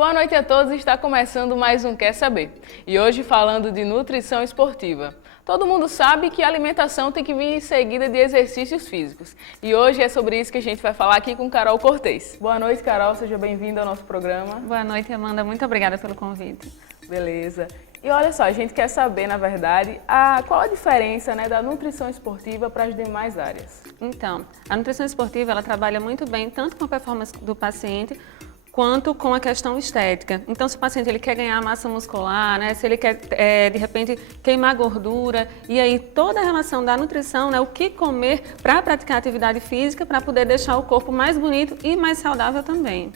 Boa noite a todos, está começando mais um Quer Saber. E hoje falando de nutrição esportiva. Todo mundo sabe que a alimentação tem que vir em seguida de exercícios físicos. E hoje é sobre isso que a gente vai falar aqui com Carol Cortez. Boa noite, Carol, seja bem-vinda ao nosso programa. Boa noite, Amanda, muito obrigada pelo convite. Beleza. E olha só, a gente quer saber, na verdade, qual a diferença da nutrição esportiva para as demais áreas. Então, a nutrição esportiva, ela trabalha muito bem tanto com a performance do paciente, quanto com a questão estética. Então, se o paciente ele quer ganhar massa muscular, se ele quer, de repente, queimar gordura, e aí toda a relação da nutrição, o que comer para praticar atividade física, para poder deixar o corpo mais bonito e mais saudável também.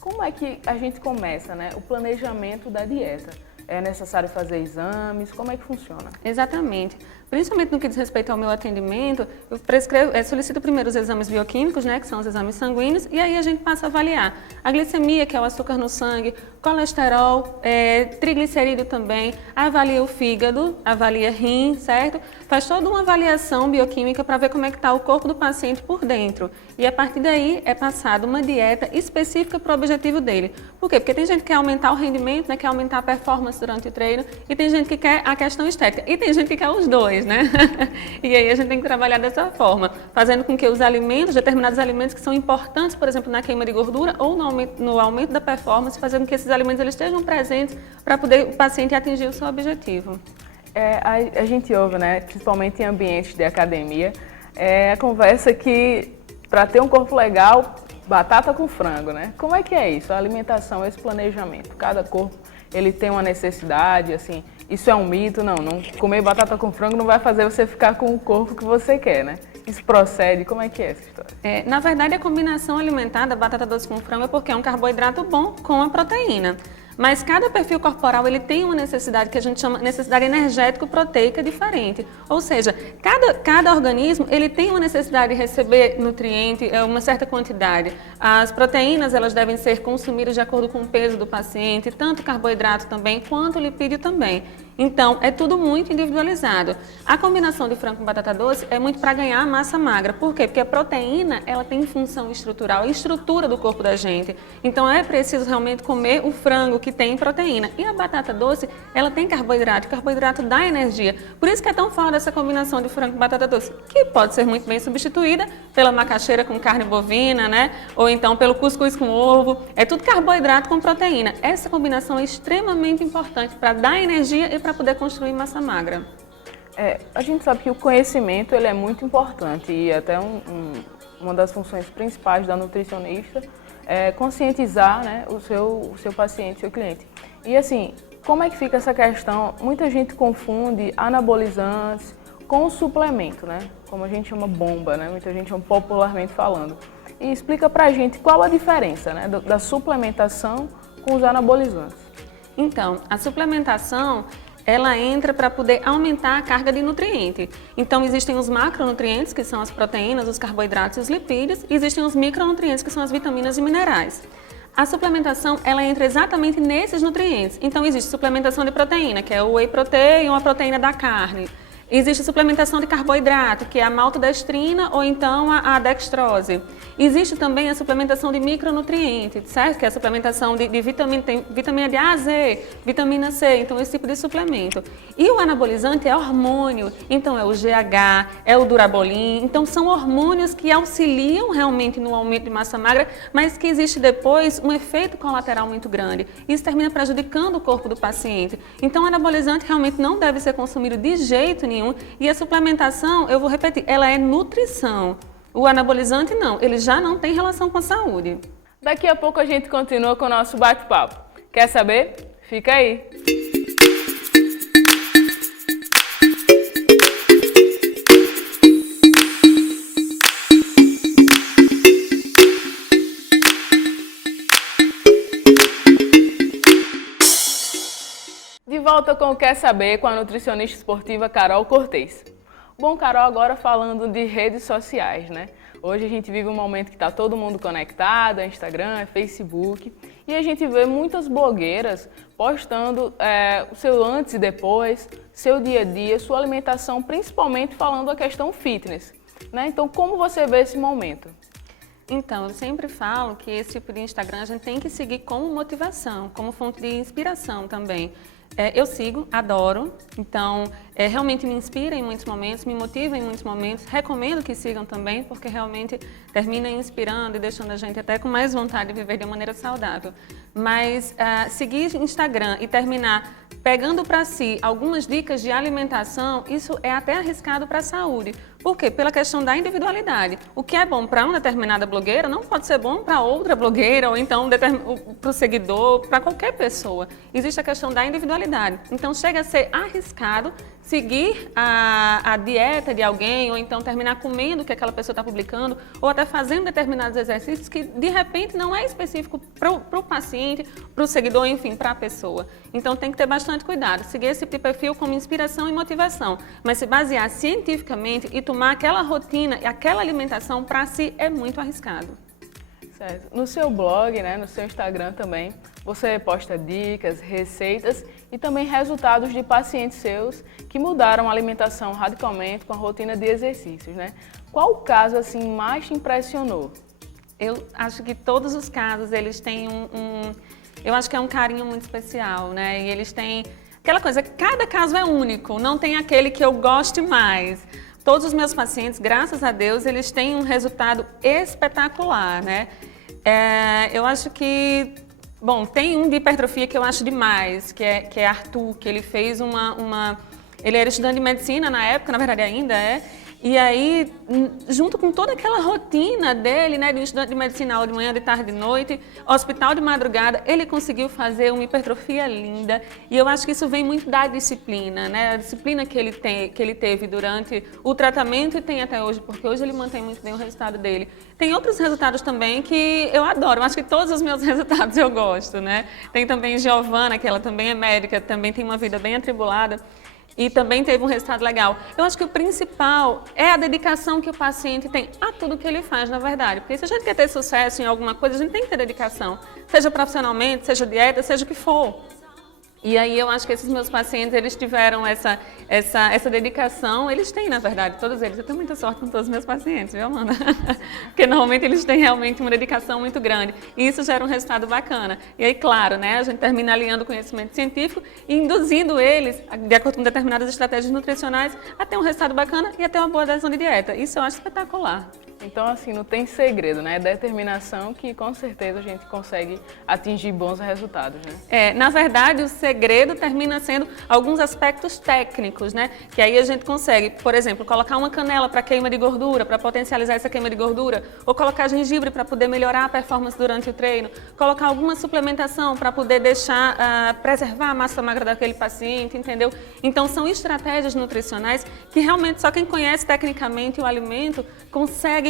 Como é que a gente começa, o planejamento da dieta? É necessário fazer exames? Como é que funciona? Exatamente. Principalmente no que diz respeito ao meu atendimento, eu solicito primeiro os exames bioquímicos, que são os exames sanguíneos, e aí a gente passa a avaliar a glicemia, que é o açúcar no sangue, colesterol, triglicerídeo também, avalia o fígado, avalia rim, certo? Faz toda uma avaliação bioquímica para ver como é que está o corpo do paciente por dentro. E a partir daí é passada uma dieta específica para o objetivo dele. Por quê? Porque tem gente que quer aumentar o rendimento, quer aumentar a performance durante o treino, e tem gente que quer a questão estética, e tem gente que quer os dois. E aí a gente tem que trabalhar dessa forma, fazendo com que os alimentos, determinados alimentos que são importantes, por exemplo, na queima de gordura ou no aumento da performance, fazendo com que esses alimentos eles estejam presentes para poder o paciente atingir o seu objetivo. A gente ouve, principalmente em ambientes de academia, a conversa que para ter um corpo legal, batata com frango, Como é que é isso? A alimentação, esse planejamento, cada corpo ele tem uma necessidade, assim, isso é um mito? Não, comer batata com frango não vai fazer você ficar com o corpo que você quer, Isso procede? Como é que é essa história? Na verdade, a combinação alimentar da batata doce com frango é porque é um carboidrato bom com a proteína. Mas cada perfil corporal ele tem uma necessidade que a gente chama necessidade energético-proteica diferente. Ou seja, cada organismo ele tem uma necessidade de receber nutriente, uma certa quantidade. As proteínas elas devem ser consumidas de acordo com o peso do paciente, tanto carboidrato também quanto lipídio também. Então, é tudo muito individualizado. A combinação de frango com batata doce é muito para ganhar massa magra. Por quê? Porque a proteína ela tem função estrutural, a estrutura do corpo da gente. Então, é preciso realmente comer o frango que tem proteína. E a batata doce, ela tem carboidrato, e carboidrato dá energia. Por isso que é tão falada essa combinação de frango com batata doce, que pode ser muito bem substituída pela macaxeira com carne bovina, Ou então pelo cuscuz com ovo. É tudo carboidrato com proteína. Essa combinação é extremamente importante para dar energia e para poder construir massa magra. A gente sabe que o conhecimento ele é muito importante e até uma das funções principais da nutricionista é conscientizar o seu paciente, seu cliente. E assim, como é que fica essa questão? Muita gente confunde anabolizantes com suplemento, Como a gente chama bomba, Muita gente chama popularmente falando. E explica pra gente qual a diferença da suplementação com os anabolizantes. Então, a suplementação ela entra para poder aumentar a carga de nutriente. Então, existem os macronutrientes, que são as proteínas, os carboidratos e os lipídios, e existem os micronutrientes, que são as vitaminas e minerais. A suplementação, ela entra exatamente nesses nutrientes. Então, existe suplementação de proteína, que é o whey protein ou a proteína da carne. Existe suplementação de carboidrato, que é a maltodestrina ou então a dextrose. Existe também a suplementação de micronutrientes, certo? Que é a suplementação de vitamina, tem vitamina de A a Z, vitamina C, então esse tipo de suplemento. E o anabolizante é hormônio, então é o GH, é o Durabolin, então são hormônios que auxiliam realmente no aumento de massa magra, mas que existe depois um efeito colateral muito grande. Isso termina prejudicando o corpo do paciente. Então o anabolizante realmente não deve ser consumido de jeito nenhum. E a suplementação, eu vou repetir, ela é nutrição. O anabolizante não, ele já não tem relação com a saúde. Daqui a pouco a gente continua com o nosso bate-papo. Quer saber? Fica aí! De volta com o Quer Saber com a nutricionista esportiva Carol Cortez. Bom, Carol, agora falando de redes sociais, Hoje a gente vive um momento que está todo mundo conectado, é Instagram, é Facebook, e a gente vê muitas blogueiras postando o seu antes e depois, seu dia a dia, sua alimentação, principalmente falando a questão fitness, Então, como você vê esse momento? Então, eu sempre falo que esse tipo de Instagram a gente tem que seguir como motivação, como fonte de inspiração também. Eu sigo, adoro, então realmente me inspira em muitos momentos, me motiva em muitos momentos, recomendo que sigam também, porque realmente termina inspirando e deixando a gente até com mais vontade de viver de uma maneira saudável. Mas seguir Instagram e terminar pegando para si algumas dicas de alimentação, isso é até arriscado para a saúde. Por quê? Pela questão da individualidade. O que é bom para uma determinada blogueira não pode ser bom para outra blogueira ou então para o seguidor, para qualquer pessoa. Existe a questão da individualidade. Então chega a ser arriscado seguir a dieta de alguém ou então terminar comendo o que aquela pessoa está publicando ou até fazendo determinados exercícios que de repente não é específico para o paciente, para o seguidor, enfim, para a pessoa. Então tem que ter bastante cuidado, seguir esse tipo de perfil como inspiração e motivação, mas se basear cientificamente e tomar aquela rotina e aquela alimentação para si é muito arriscado. Certo. No seu blog, né, no seu Instagram também, você posta dicas, receitas e também resultados de pacientes seus que mudaram a alimentação radicalmente com a rotina de exercícios, né? Qual o caso assim mais te impressionou? Eu acho que todos os casos eles têm eu acho que é um carinho muito especial, né? E eles têm aquela coisa, cada caso é único, não tem aquele que eu goste mais. Todos os meus pacientes, graças a Deus, eles têm um resultado espetacular, né? Eu acho que, bom, tem um de hipertrofia que eu acho demais, que é Arthur, que ele fez ele era estudante de medicina na época, na verdade ainda é, e aí, junto com toda aquela rotina dele, né, de um estudante de medicina aula de manhã, de tarde, de noite, hospital de madrugada, ele conseguiu fazer uma hipertrofia linda. E eu acho que isso vem muito da disciplina, né, a disciplina que ele teve durante o tratamento e tem até hoje, porque hoje ele mantém muito bem o resultado dele. Tem outros resultados também que eu adoro, eu acho que todos os meus resultados eu gosto, né. Tem também Giovana, que ela também é médica, também tem uma vida bem atribulada. E também teve um resultado legal. Eu acho que o principal é a dedicação que o paciente tem a tudo que ele faz, na verdade. Porque se a gente quer ter sucesso em alguma coisa, a gente tem que ter dedicação. Seja profissionalmente, seja dieta, seja o que for. E aí eu acho que esses meus pacientes, eles tiveram essa dedicação, eles têm, na verdade, todos eles. Eu tenho muita sorte com todos os meus pacientes, viu, Amanda? Porque normalmente eles têm realmente uma dedicação muito grande. E isso gera um resultado bacana. E aí, claro, né, a gente termina alinhando o conhecimento científico e induzindo eles, de acordo com determinadas estratégias nutricionais, a ter um resultado bacana e a ter uma boa adesão de dieta. Isso eu acho espetacular. Então, assim, não tem segredo, né? É determinação que, com certeza, a gente consegue atingir bons resultados, né? Na verdade, o segredo termina sendo alguns aspectos técnicos, né? Que aí a gente consegue, por exemplo, colocar uma canela para queima de gordura, para potencializar essa queima de gordura, ou colocar gengibre para poder melhorar a performance durante o treino, colocar alguma suplementação para poder deixar, preservar a massa magra daquele paciente, entendeu? Então, são estratégias nutricionais que realmente só quem conhece tecnicamente o alimento consegue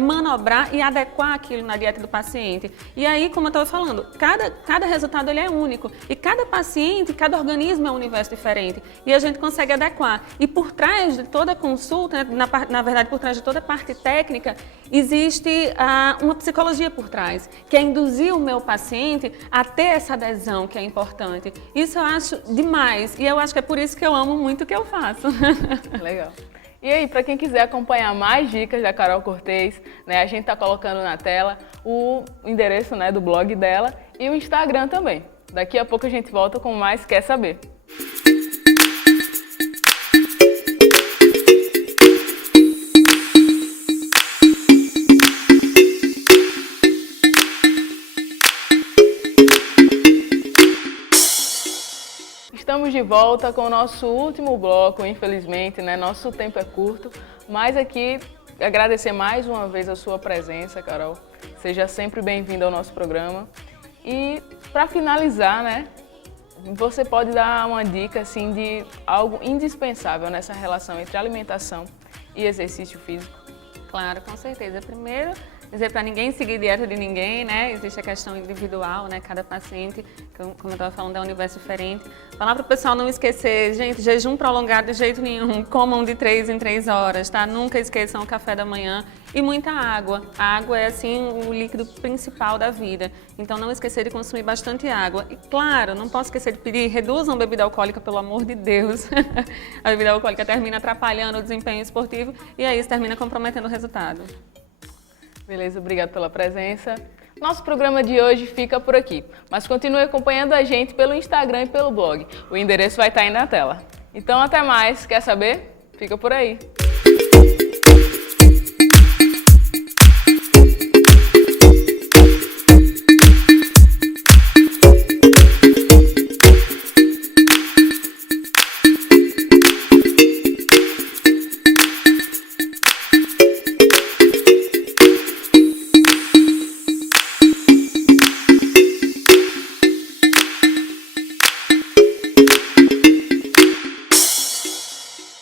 manobrar e adequar aquilo na dieta do paciente. E aí, como eu estava falando, cada resultado ele é único e cada paciente, cada organismo é um universo diferente e a gente consegue adequar. E por trás de toda consulta, né, na verdade, por trás de toda a parte técnica, existe uma psicologia por trás, que é induzir o meu paciente a ter essa adesão que é importante. Isso eu acho demais e eu acho que é por isso que eu amo muito o que eu faço. Legal. E aí, para quem quiser acompanhar mais dicas da Carol Cortez, né, a gente está colocando na tela o endereço, né, do blog dela e o Instagram também. Daqui a pouco a gente volta com mais Quer Saber. Estamos de volta com o nosso último bloco, infelizmente, né? Nosso tempo é curto, mas aqui agradecer mais uma vez a sua presença, Carol. Seja sempre bem-vinda ao nosso programa. E para finalizar, né? Você pode dar uma dica assim de algo indispensável nessa relação entre alimentação e exercício físico? Claro, com certeza. Primeiro, dizer para ninguém seguir dieta de ninguém, né? Existe a questão individual, né? Cada paciente, como eu estava falando, é um universo diferente. Falar para o pessoal não esquecer, gente, jejum prolongado de jeito nenhum, comam de 3 em 3 horas, tá? Nunca esqueçam o café da manhã e muita água. A água é, assim, o líquido principal da vida. Então, não esquecer de consumir bastante água. E, claro, não posso esquecer de pedir, reduzam bebida alcoólica, pelo amor de Deus. A bebida alcoólica termina atrapalhando o desempenho esportivo e aí isso termina comprometendo o resultado. Beleza, obrigado pela presença. Nosso programa de hoje fica por aqui, mas continue acompanhando a gente pelo Instagram e pelo blog. O endereço vai estar aí na tela. Então, até mais. Quer saber? Fica por aí.